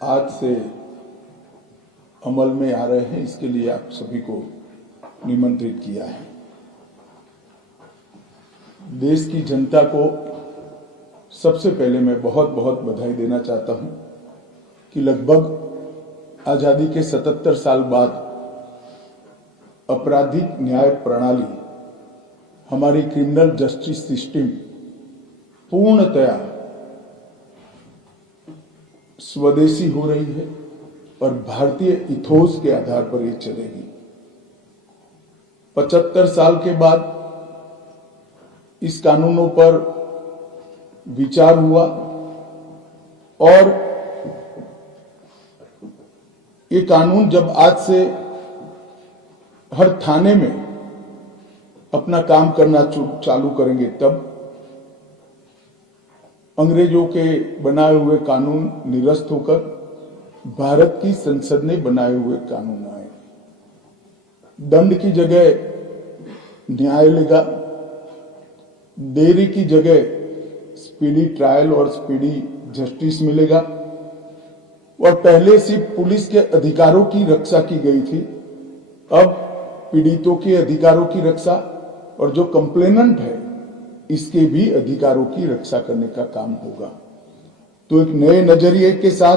आज से अमल में आ रहे हैं, इसके लिए आप सभी को निमंत्रित किया है। देश की जनता को सबसे पहले मैं बहुत बहुत बधाई देना चाहता हूं कि लगभग आजादी के 77 साल बाद आपराधिक न्याय प्रणाली, हमारी क्रिमिनल जस्टिस सिस्टम पूर्णतया स्वदेशी हो रही है और भारतीय इथोस के आधार पर ये चलेगी। 75 साल के बाद इस कानूनों पर विचार हुआ और ये कानून जब आज से हर थाने में अपना काम करना चालू करेंगे, तब अंग्रेजों के बनाए हुए कानून निरस्त होकर भारत की संसद ने बनाए हुए कानून आए। दंड की जगह न्याय लेगा, देरी की जगह स्पीडी ट्रायल और स्पीडी जस्टिस मिलेगा। और पहले सिर्फ पुलिस के अधिकारों की रक्षा की गई थी, अब पीड़ितों के अधिकारों की रक्षा और जो कंप्लेनेंट है इसके भी अधिकारों की रक्षा करने का काम होगा। तो एक नए नजरिए के साथ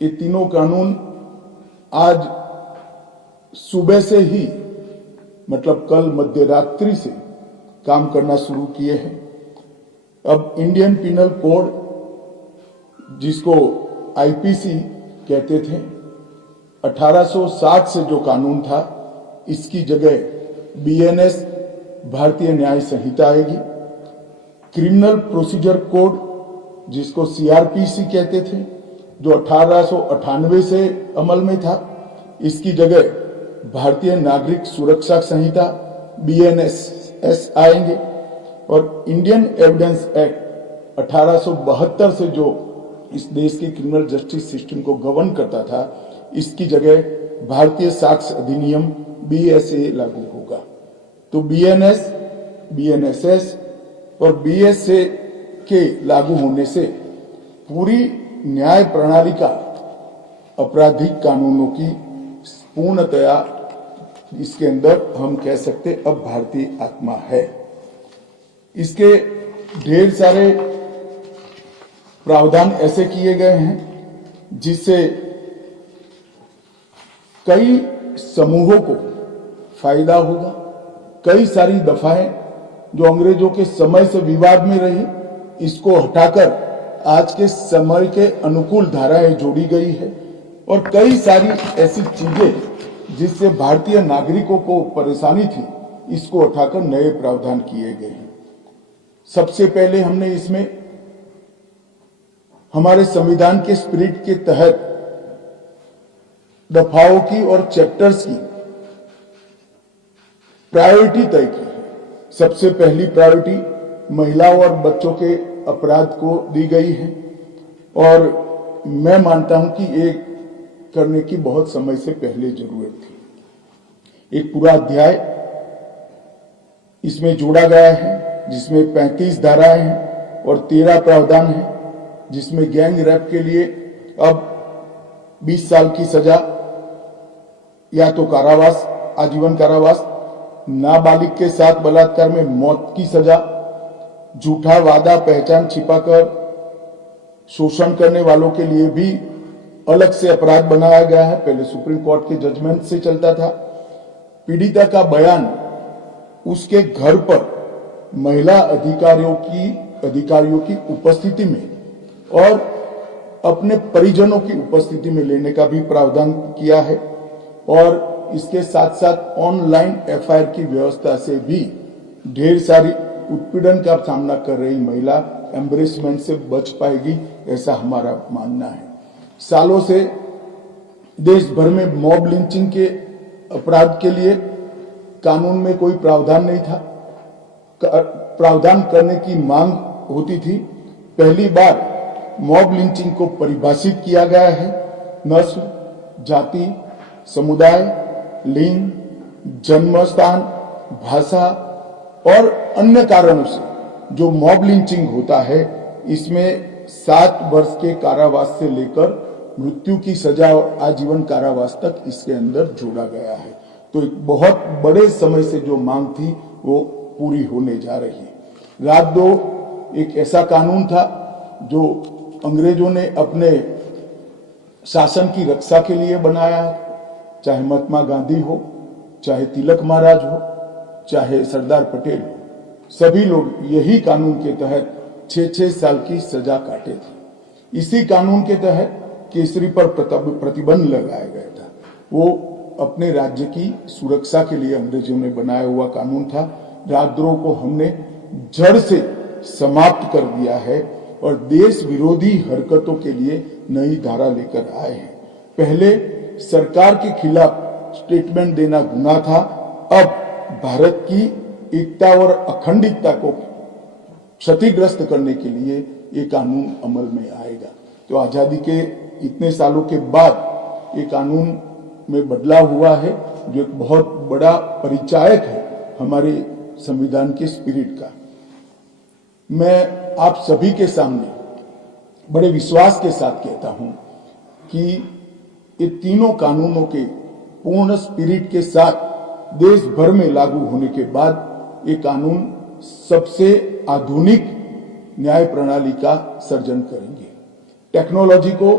ये तीनों कानून आज सुबह से ही, मतलब कल मध्य रात्रि से काम करना शुरू किए हैं। अब इंडियन पिनल कोड, जिसको आईपीसी कहते थे, 1860 से जो कानून था, इसकी जगह बीएनएस भारतीय न्याय संहिता आएगी। क्रिमिनल प्रोसीजर कोड, जिसको सीआरपीसी कहते थे, जो 1898 से अमल में था, इसकी जगह भारतीय नागरिक सुरक्षा संहिता बीएनएस आएंगे। और इंडियन एविडेंस एक्ट 1872 से जो इस देश की क्रिमिनल जस्टिस सिस्टम को गवर्न करता था, इसकी जगह भारतीय साक्ष्य अधिनियम बीएसए लागू होगा। तो बीएनएस, बीएनएसएस और बीएसए के लागू होने से पूरी न्याय प्रणाली का आपराधिक कानूनों की पूर्णतया इसके अंदर हम कह सकते अब भारतीय आत्मा है। इसके ढेर सारे प्रावधान ऐसे किए गए हैं जिससे कई समूहों को फायदा होगा। कई सारी दफाएं जो अंग्रेजों के समय से विवाद में रही, इसको हटाकर आज के समय के अनुकूल धाराएं जोड़ी गई है। और कई सारी ऐसी चीजें जिससे भारतीय नागरिकों को परेशानी थी, इसको हटाकर नए प्रावधान किए गए हैं। सबसे पहले हमने इसमें हमारे संविधान के स्पिरिट के तहत दफाओं की और चैप्टर्स की प्रायोरिटी तय की है। सबसे पहली प्रायोरिटी महिलाओं और बच्चों के अपराध को दी गई है और मैं मानता हूं कि ये करने की बहुत समय से पहले जरूरत थी। एक पूरा अध्याय इसमें जोड़ा गया है जिसमें 35 धाराएं हैं और 13 प्रावधान हैं, जिसमें गैंग रेप के लिए अब 20 साल की सजा या तो कारावास, आजीवन कारावास, नाबालिग के साथ बलात्कार में मौत की सजा, झूठा वादा पहचान छिपाकर शोषण करने वालों के लिए भी अलग से अपराध बनाया गया है। पहले सुप्रीम कोर्ट के जजमेंट से चलता था। पीड़िता का बयान उसके घर पर महिला अधिकारियों की उपस्थिति में और अपने परिजनों की उपस्थिति में लेने का भी प्रावधान किया है। और इसके साथ साथ ऑनलाइन एफआईआर की व्यवस्था से भी ढेर सारी उत्पीड़न का सामना कर रही महिला एम्ब्रेसमेंट से बच पाएगी, ऐसा हमारा मानना है। सालों से देश भर में मॉब लिंचिंग के अपराध के लिए कानून में कोई प्रावधान नहीं था। प्रावधान करने की मांग होती थी। पहली बार मॉब लिंचिंग को परिभाषित किया गया है। नस्ल, जाति, समुदाय, लिंग, जन्म स्थान, भाषा और अन्य कारणों से जो मॉब लिंचिंग होता है, इसमें 7 वर्ष के कारावास से लेकर मृत्यु की सजा और आजीवन कारावास तक इसके अंदर जोड़ा गया है। तो एक बहुत बड़े समय से जो मांग थी वो पूरी होने जा रही है। रात 2 एक ऐसा कानून था जो अंग्रेजों ने अपने शासन की रक्षा के लिए बनाया, चाहे महात्मा गांधी हो, चाहे तिलक महाराज हो, चाहे सरदार पटेल हो, सभी लोग यही कानून के तहत 6-6 साल की सजा काटे थे। इसी कानून के तहत केसरी पर प्रतिबंध लगाया गया था। वो अपने राज्य की सुरक्षा के लिए अंग्रेजों ने बनाया हुआ कानून था। राजद्रोह को हमने जड़ से समाप्त कर दिया है और देश विरोधी हरकतों के लिए नई धारा लेकर आए हैं। पहले सरकार के खिलाफ स्टेटमेंट देना गुनाह था, अब भारत की एकता और अखंडता को क्षतिग्रस्त करने के लिए ये कानून अमल में आएगा। तो आजादी के इतने सालों के बाद ये कानून में बदलाव हुआ है, जो एक बहुत बड़ा परिचायक है हमारे संविधान के स्पिरिट का। मैं आप सभी के सामने बड़े विश्वास के साथ कहता हूं कि ये तीनों कानूनों के पूर्ण स्पिरिट के साथ देश भर में लागू होने के बाद ये कानून सबसे आधुनिक न्याय प्रणाली का सर्जन करेंगे। टेक्नोलॉजी को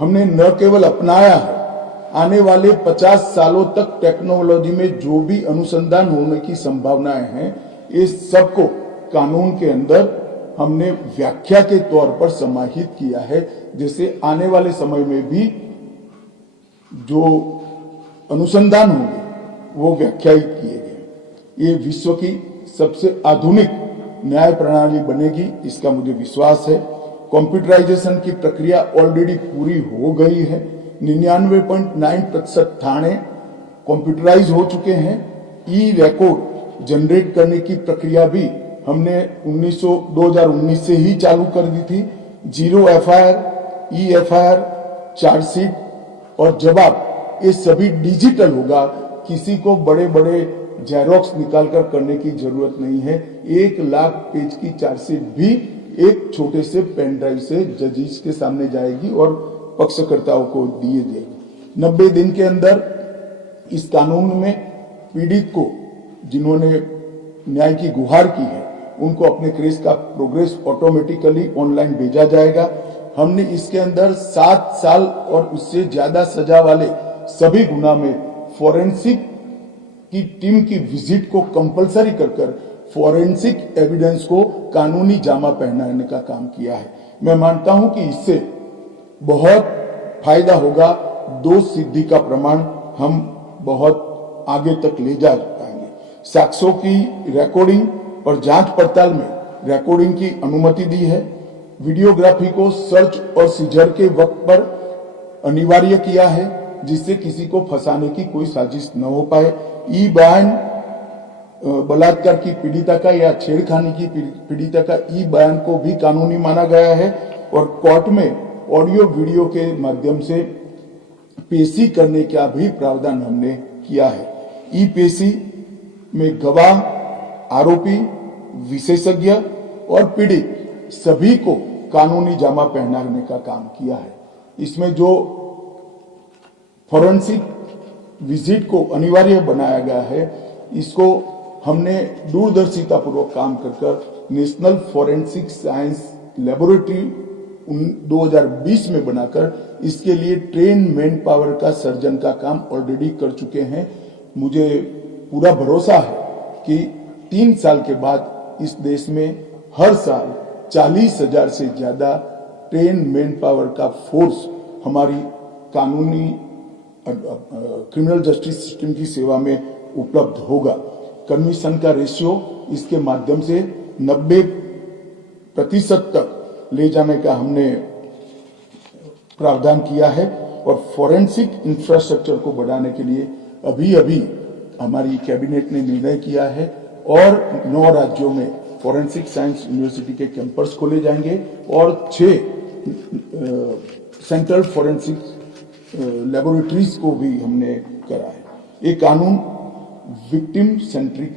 हमने न केवल अपनाया है, आने वाले 50 सालों तक टेक्नोलॉजी में जो भी अनुसंधान होने की संभावनाएं हैं, इस सबको कानून के अंदर हमने व्याख्या के तौर पर समाहित किया है, जिससे आने वाले समय में भी जो अनुसंधान होंगे वो व्याख्यायित किए गए। ये विश्व की सबसे आधुनिक न्याय प्रणाली बनेगी, इसका मुझे विश्वास है। कंप्यूटराइजेशन की प्रक्रिया ऑलरेडी पूरी हो गई है। 99.9% थाने कंप्यूटराइज हो चुके हैं। ई रिकॉर्ड जनरेट करने की प्रक्रिया भी हमने 2019 से ही चालू कर दी थी। 0 FIR, ई FIR, चार्जशीट और जवाब, ये सभी डिजिटल होगा। किसी को बड़े बड़े जेरोक्स निकालकर करने की जरूरत नहीं है। 1 लाख पेज की चार्जशीट भी एक छोटे से पेन ड्राइव से जजेस के सामने जाएगी और पक्षकर्ताओं को दिए जाएगी। 90 दिन के अंदर इस कानून में पीड़ित को, जिन्होंने न्याय की गुहार की है, उनको अपने केस का प्रोग्रेस ऑटोमेटिकली ऑनलाइन भेजा जाएगा। हमने इसके अंदर 7 साल और उससे ज्यादा सजा वाले सभी गुना में फोरेंसिक की टीम की विजिट को कंपलसरी कर फोरेंसिक एविडेंस को कानूनी जामा पहनाने का काम किया है। मैं मानता हूं कि इससे बहुत फायदा होगा। दोष सिद्धि का प्रमाण हम बहुत आगे तक ले जा पाएंगे। साक्ष्यों की रिकॉर्डिंग और जांच पड़ताल में रिकॉर्डिंग की अनुमति दी है। वीडियोग्राफी को सर्च और सीजर के वक्त पर अनिवार्य किया है, जिससे किसी को फंसाने की कोई साजिश न हो पाए। ई बयान बलात्कार की पीड़िता का या छेड़खानी की पीड़िता का ई बयान को भी कानूनी माना गया है और कोर्ट में ऑडियो वीडियो के माध्यम से पेशी करने का भी प्रावधान हमने किया है। ई पेशी में गवाह, आरोपी, विशेषज्ञ और पीड़ित सभी को कानूनी जामा पहनाने का काम किया है। इसमें जो फोरेंसिक विजिट को अनिवार्य बनाया गया है, इसको हमने दूरदर्शितापूर्वक काम कर नेशनल फोरेंसिक साइंस लेबोरेटरी 2020 में बनाकर इसके लिए ट्रेन मैन पावर का सर्जन का काम ऑलरेडी कर चुके हैं। मुझे पूरा भरोसा है कि 3 साल के बाद इस देश में हर साल 40,000 से ज्यादा ट्रेन मैन पावर का फोर्स हमारी कानूनी क्रिमिनल जस्टिस सिस्टम की सेवा में उपलब्ध होगा। कमीशन का रेशियो इसके माध्यम से 90% तक ले जाने का हमने प्रावधान किया है और फोरेंसिक इंफ्रास्ट्रक्चर को बढ़ाने के लिए अभी हमारी कैबिनेट ने निर्णय किया है और 9 राज्यों में फोरेंसिक साइंस यूनिवर्सिटी के कैंपस खोले जाएंगे और 6 सेंट्रल फोरेंसिक लेबोरेटरीज को भी हमने करा है। ये कानून विक्टिम सेंट्रिक।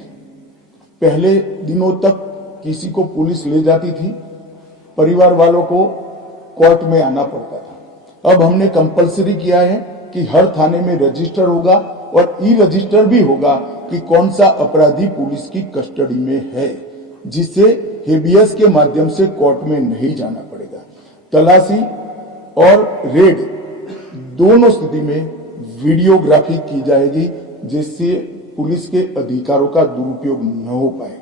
पहले दिनों तक किसी को पुलिस ले जाती थी, परिवार वालों को कोर्ट में आना पड़ता था। अब हमने कंपलसरी किया है कि हर थाने में रजिस्टर होगा और ई रजिस्टर भी होगा कि कौन सा अपराधी पुलिस की कस्टडी में है, जिससे हेबियस के माध्यम से कोर्ट में नहीं जाना पड़ेगा। तलाशी और रेड दोनों स्थिति में वीडियोग्राफी की जाएगी, जिससे पुलिस के अधिकारों का दुरुपयोग न हो पाए।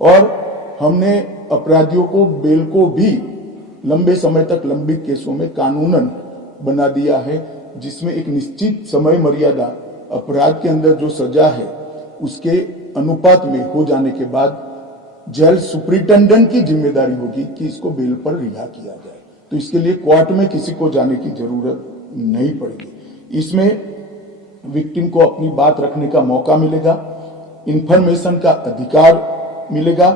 और हमने अपराधियों को बेल को भी लंबे समय तक लंबित केसों में कानूनन बना दिया है, जिसमें एक निश्चित समय मर्यादा अपराध के अंदर जो सजा है उसके अनुपात में हो जाने के बाद जेल सुपरिटेंडेंट की जिम्मेदारी होगी कि इसको बेल पर रिहा किया जाए। तो इसके लिए कोर्ट में किसी को जाने की जरूरत नहीं पड़ेगी। इसमें विक्टिम को अपनी बात रखने का मौका मिलेगा, इंफॉर्मेशन का अधिकार मिलेगा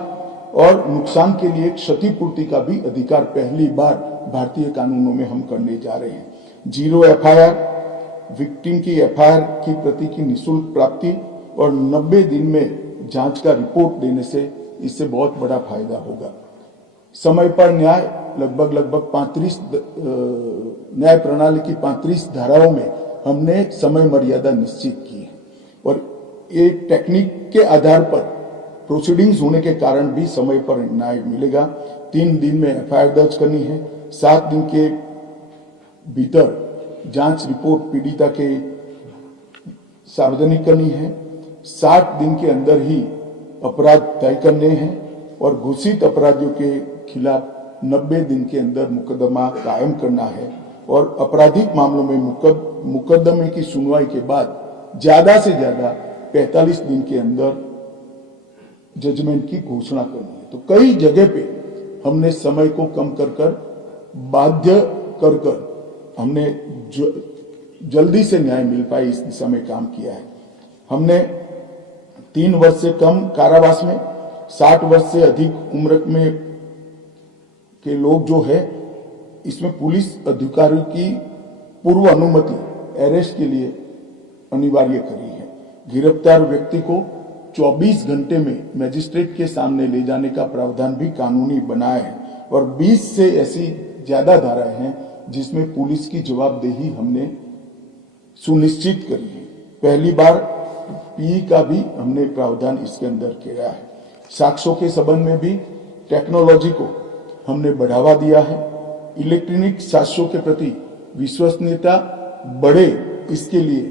और नुकसान के लिए क्षतिपूर्ति का भी अधिकार पहली बार भारतीय कानूनों में हम करने जा रहे हैं। 0 एफआईआर, विक्टिम की एफआईआर की प्रति की निःशुल्क प्राप्ति और 90 दिन में जांच का रिपोर्ट देने से इससे बहुत बड़ा फायदा होगा। समय पर न्याय लगभग 35 न्याय प्रणाली की 35 धाराओं में हमने समय मर्यादा निश्चित की है और एक टेक्निक के आधार पर प्रोसीडिंग्स होने के कारण भी समय पर न्याय मिलेगा। 3 दिन में एफआईआर दर्ज करनी है, 7 दिन के भीतर जांच रिपोर्ट पीड़िता के सार्वजनिक करनी है, 60 दिन के अंदर ही अपराध तय करने हैं और घोषित अपराधियों के खिलाफ 90 दिन के अंदर मुकदमा कायम करना है और आपराधिक मामलों में मुकदमे की सुनवाई के बाद ज्यादा से ज्यादा 45 दिन के अंदर जजमेंट की घोषणा करनी है। तो कई जगह पे हमने समय को कम कर बाध्य कर हमने जल्दी से न्याय मिल पाए इस दिशा में काम किया है। हमने 3 वर्ष से कम कारावास में 60 वर्ष से अधिक उम्र में के लोग जो है इसमें पुलिस अधिकारियों की पूर्व अनुमति अरेस्ट के लिए अनिवार्य करी है। गिरफ्तार व्यक्ति को 24 घंटे में मजिस्ट्रेट के सामने ले जाने का प्रावधान भी कानूनी बनाया है और 20 से ऐसी ज्यादा धाराएं हैं जिसमें पुलिस की जवाबदेही हमने सुनिश्चित करी है। पहली बार पी का भी हमने प्रावधान इसके अंदर किया है। साक्ष्यों के संबंध में भी टेक्नोलॉजी को हमने बढ़ावा दिया है। इलेक्ट्रॉनिक साक्ष्यों के प्रति विश्वसनीयता बढ़े, इसके लिए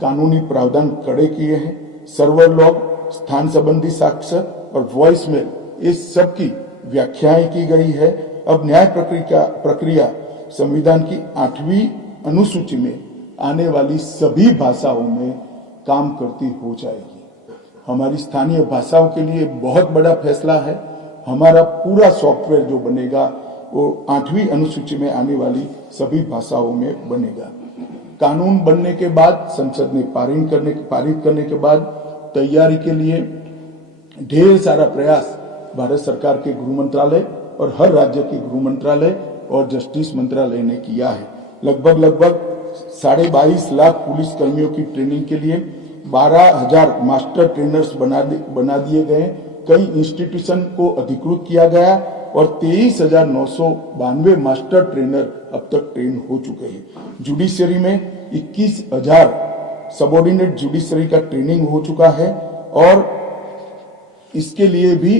कानूनी प्रावधान कड़े किए हैं। सर्वर लॉग, स्थान संबंधी साक्ष्य और वॉइस मेल, इस सब की व्याख्याएं की गई है। अब न्याय प्रक्रिया संविधान की 8वीं अनुसूची में आने वाली सभी भाषाओं में काम करती हो जाएगी। हमारी स्थानीय भाषाओं के लिए बहुत बड़ा फैसला है। हमारा पूरा सॉफ्टवेयर जो बनेगा वो 8वीं अनुसूची में आने वाली सभी भाषाओं में बनेगा। कानून बनने के बाद संसद ने पारित करने के बाद तैयारी के लिए ढेर सारा प्रयास भारत सरकार के गृह मंत्रालय और हर राज्य के गृह मंत्रालय और जस्टिस मंत्रालय ने किया है। लगभग 22.5 लाख पुलिस कर्मियों की ट्रेनिंग के लिए 12,000 मास्टर ट्रेनर्स बना दिए गए। कई इंस्टीट्यूशन को अधिकृत किया गया और 23,992 मास्टर ट्रेनर अब तक ट्रेन हो चुके हैं। जुडिशरी में 21,000 सबऑर्डिनेट जुडिशरी का ट्रेनिंग हो चुका है और इसके लिए भी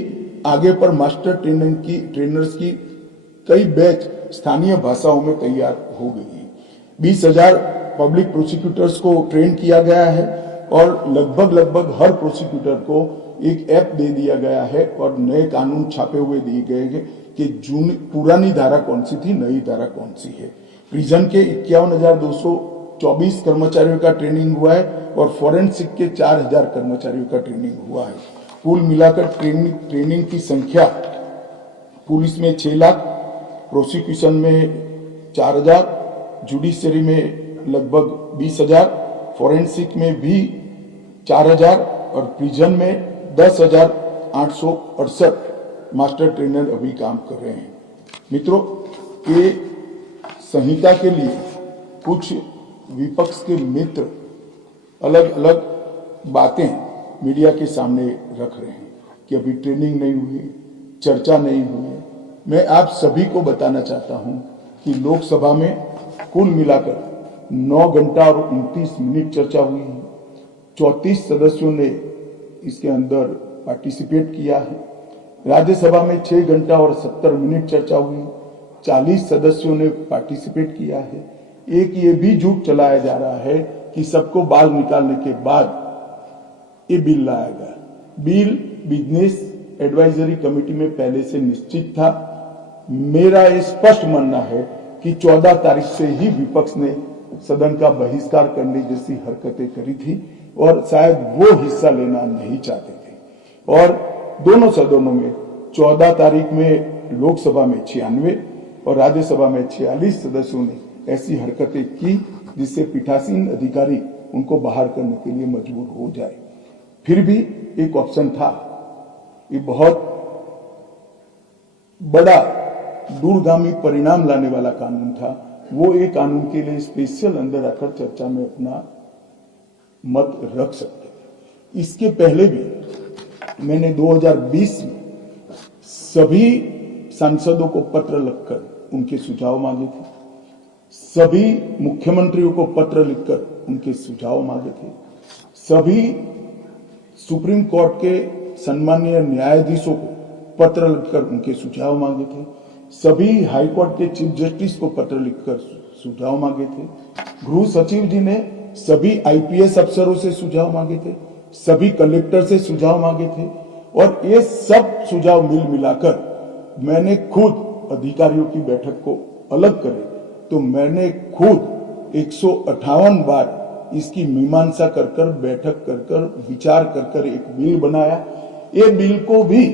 आगे पर मास्टर ट्रेनर्स की कई बैच स्थानीय भाषाओं में तैयार हो गई है। 20,000 पब्लिक प्रोसिक्यूटर्स को ट्रेन किया गया है और लगभग हर प्रोसिक्यूटर को एक ऐप दे दिया गया है और नए कानून छापे हुए दिए गए हैं कि पुरानी धारा कौन सी थी, नई धारा कौन सी है। प्रिजन के 51,224 कर्मचारियों का ट्रेनिंग हुआ है और फॉरेंसिक के 4,000 कर्मचारियों का ट्रेनिंग हुआ है। कुल मिलाकर ट्रेनिंग की संख्या पुलिस में 6 लाख, प्रोसिक्यूशन में 4,000, जुडिशरी में लगभग 20,000, फॉरेंसिक में भी 4,000 और प्रिजन में 10,868 मास्टर ट्रेनर अभी काम कर रहे हैं। मित्रों, ये संहिता के लिए कुछ विपक्ष के मित्र अलग अलग बातें मीडिया के सामने रख रहे हैं कि अभी ट्रेनिंग नहीं हुई, चर्चा नहीं हुई। मैं आप सभी को बताना चाहता हूं कि लोकसभा में कुल मिलाकर 9 घंटा और 29 मिनट चर्चा हुई है। 34 सदस्यों ने इसके अंदर पार्टिसिपेट किया है। राज्यसभा में 6 घंटा और 70 मिनट चर्चा हुई। 40 सदस्यों ने पार्टिसिपेट किया है। एक ये भी झूठ चलाया जा रहा है कि सबको बाल निकालने के बाद ये बिल लाया गया। बिल बिजनेस एडवाइजरी कमेटी में पहले से निश्चित था। मेरा ये स्पष्ट मानना है कि 14 तारीख से ही विपक्ष ने सदन का बहिष्कार करने जैसी हरकतें करी थी और शायद वो हिस्सा लेना नहीं चाहते थे। और दोनों सदनों में 14 तारीख में लोकसभा में 96 और राज्यसभा में 46 सदस्यों ने ऐसी हरकतें की जिससे पीठासीन अधिकारी उनको बाहर करने के लिए मजबूर हो जाए। फिर भी एक ऑप्शन था। ये बहुत बड़ा दूरगामी परिणाम लाने वाला कानून था। वो एक कानून के लिए स्पेशल अंदर आकर चर्चा में अपना मत रख सकते थे। इसके पहले भी मैंने 2020 में सभी सांसदों को पत्र लिखकर उनके सुझाव मांगे थे। सभी मुख्यमंत्रियों को पत्र लिखकर उनके सुझाव मांगे थे। सभी सुप्रीम कोर्ट के सम्मानीय न्यायाधीशों को पत्र लिखकर उनके सुझाव मांगे थे। सभी हाई कोर्ट के चीफ जस्टिस को पत्र लिखकर सुझाव मांगे थे। गृह सचिव जी ने सभी आईपीएस अफसरों से सुझाव मांगे थे। सभी कलेक्टर से सुझाव मांगे थे। और ये सब सुझाव मिलाकर मैंने खुद अधिकारियों की बैठक को अलग करे तो मैंने खुद 158 बार इसकी मीमांसा कर बैठक कर विचार कर एक बिल बनाया। ये बिल को भी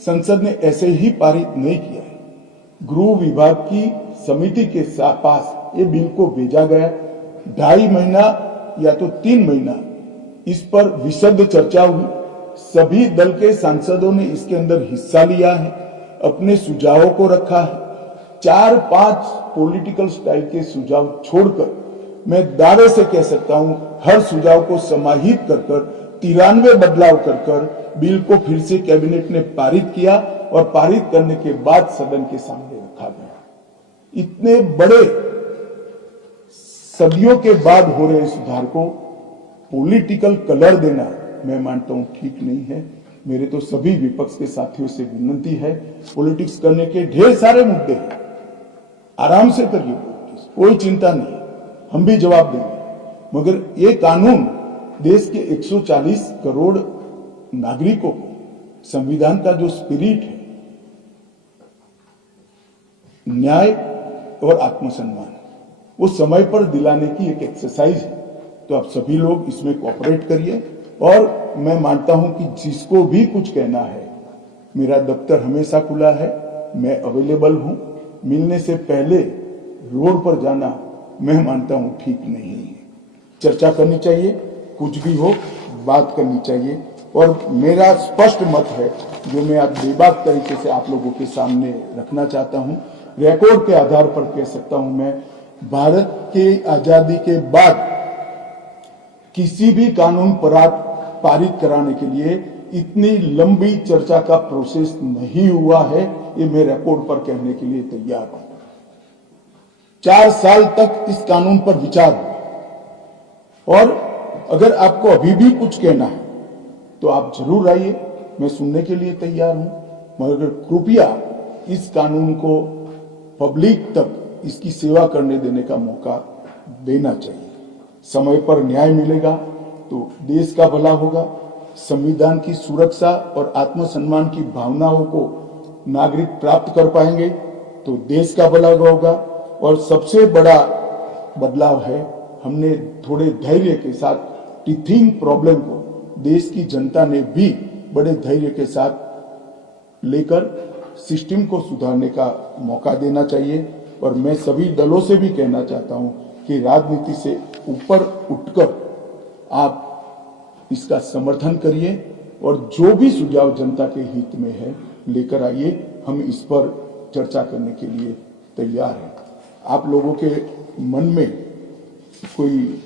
संसद ने ऐसे ही पारित नहीं किया है। गृह विभाग की समिति के पास ये बिल को भेजा गया। 2.5 महीना या तो 3 महीना इस पर विशद चर्चा हुई। सभी दल के सांसदों ने इसके अंदर हिस्सा लिया है, अपने सुझावों को रखा है। 4-5 पॉलिटिकल स्टाइल के सुझाव छोड़कर मैं दावे से कह सकता हूं हर सुझाव को समाहित कर 93 बदलाव कर बिल को फिर से कैबिनेट ने पारित किया और पारित करने के बाद सदन के सामने रखा गया। इतने बड़े सदियों के बाद हो रहे सुधार को पॉलिटिकल कलर देना मैं मानता हूं ठीक नहीं है। मेरे तो सभी विपक्ष के साथियों से विनती है, पॉलिटिक्स करने के ढेर सारे मुद्दे हैं, आराम से करिए पॉलिटिक्स, कोई चिंता नहीं, हम भी जवाब देंगे। मगर ये कानून देश के 140 करोड़ नागरिकों को संविधान का जो स्पिरिट है, न्याय और आत्मसम्मान, वो समय पर दिलाने की एक एक्सरसाइज है। तो आप सभी लोग इसमें कोऑपरेट करिए। और मैं मानता हूं कि जिसको भी कुछ कहना है, मेरा दफ्तर हमेशा खुला है, मैं अवेलेबल हूं। मिलने से पहले रोड पर जाना मैं मानता हूं ठीक नहीं है। चर्चा करनी चाहिए, कुछ भी हो बात करनी चाहिए। और मेरा स्पष्ट मत है जो मैं आज बेबाक तरीके से आप लोगों के सामने रखना चाहता हूं। रिकॉर्ड के आधार पर कह सकता हूं, मैं भारत के आजादी के बाद किसी भी कानून पारित कराने के लिए इतनी लंबी चर्चा का प्रोसेस नहीं हुआ है। ये मैं रिकॉर्ड पर कहने के लिए तैयार हूं। 4 साल तक इस कानून पर विचार हुआ। और अगर आपको अभी भी कुछ कहना है तो आप जरूर आइए, मैं सुनने के लिए तैयार हूं। मगर कृपया इस कानून को पब्लिक तक इसकी सेवा करने देने का मौका देना चाहिए। समय पर न्याय मिलेगा तो देश का भला होगा। संविधान की सुरक्षा और आत्मसम्मान की भावनाओं को नागरिक प्राप्त कर पाएंगे तो देश का भला होगा। और सबसे बड़ा बदलाव है, हमने थोड़े धैर्य के साथ टीथिंग प्रॉब्लम को देश की जनता ने भी बड़े धैर्य के साथ लेकर सिस्टम को सुधारने का मौका देना चाहिए। और मैं सभी दलों से भी कहना चाहता हूं कि राजनीति से ऊपर उठकर आप इसका समर्थन करिए और जो भी सुझाव जनता के हित में है लेकर आइए। हम इस पर चर्चा करने के लिए तैयार हैं। आप लोगों के मन में कोई